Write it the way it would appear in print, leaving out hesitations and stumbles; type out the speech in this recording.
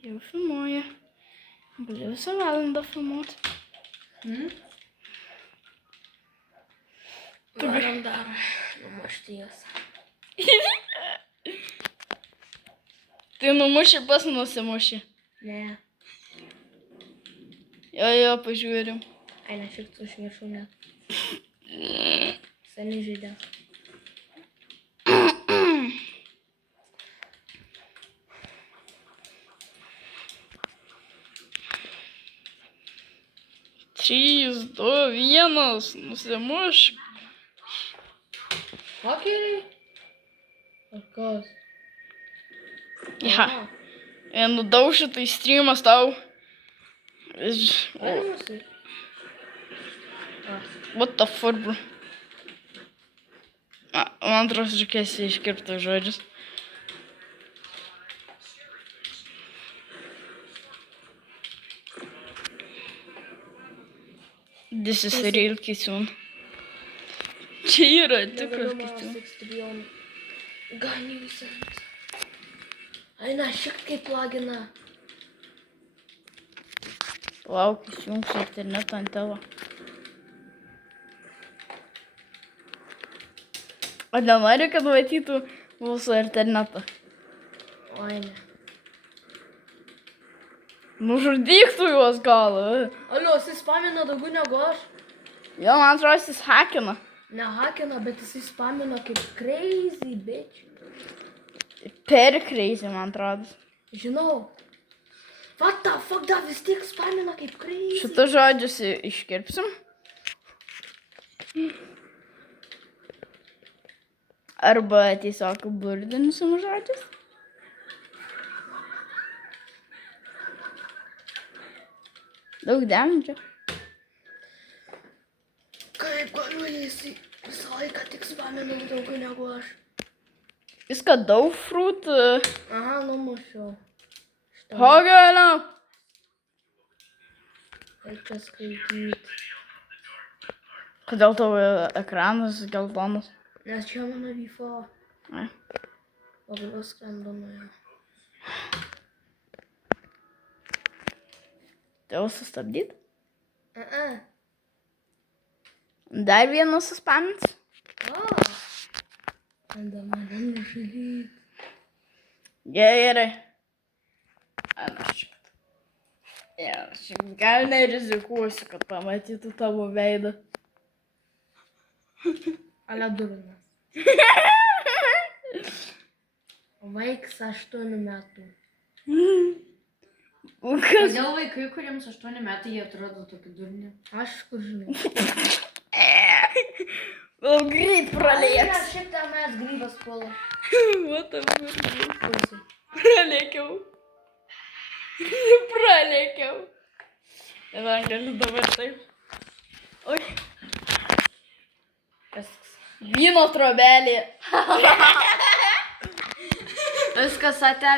Jau filmuoja. Galiu visą valandą filmuoti. Varom dar numušti jas. Tai numuši pas nusimuši. Ne. Jo, pažiūrim. Ai, nešik tu iš viršų net. Seniai žaidęs. Trys, du, vienas, nusimuš. Hakeriai? Ar kas? Ja. Nudaušiu tai streamas tau. Valimusi? What the fuck, bro? Man atrodo, reikės iškirpti žodžius. This is real Kisun. Čia yra tikras Kisun. Ganiusant. Ai, na, šiek kaip lagina. Lauk, įsijungsiu internetą ant tavo. O nenori, kad matytų mūsų internetą? Oi, ne. Nužudyk tu juos gal. Alio, jis spamina daugiau negu aš. Jo, man atrodo, jis hakina. Ne hakina, bet jis spamina kaip crazy, bitch. Per crazy, man atrodo. Žinau. What the fuck, da vis tiek spamina kaip crazy. Šitus žodžius iškirpsim. Arba tiesiog burdinsim žodžius. Daug damdžio. Kaip galiu jis visą laiką tik spamina daugiau negu aš. Viską daug fruit. Aha, numušiau. Hogana. Kaip čia skaityt. Kodėl tavo ekranas geltonas? Nes čia mano Wi-Fi. Ai. Labai skrenda nuo jo. Tai sustabdyt? A. Dar vienas suspamins? O. Tada mane nužudyt. Gerai. Aš gal nerizikuosiu, kad pamatytų tavo veidą. Ale durnas. Vaiks 8 metų. Kodėl vaikai, kuriems 8 metai, jie atrodo tokį durnį? Aš kur žinau. Gal greit pralėks. Šitą mes grybas puola. What the fuck? Pralėkiau. Pralėkiau. Ir galiu dabar taip. Oi. Kas? Vyno trobelė. Viskas ate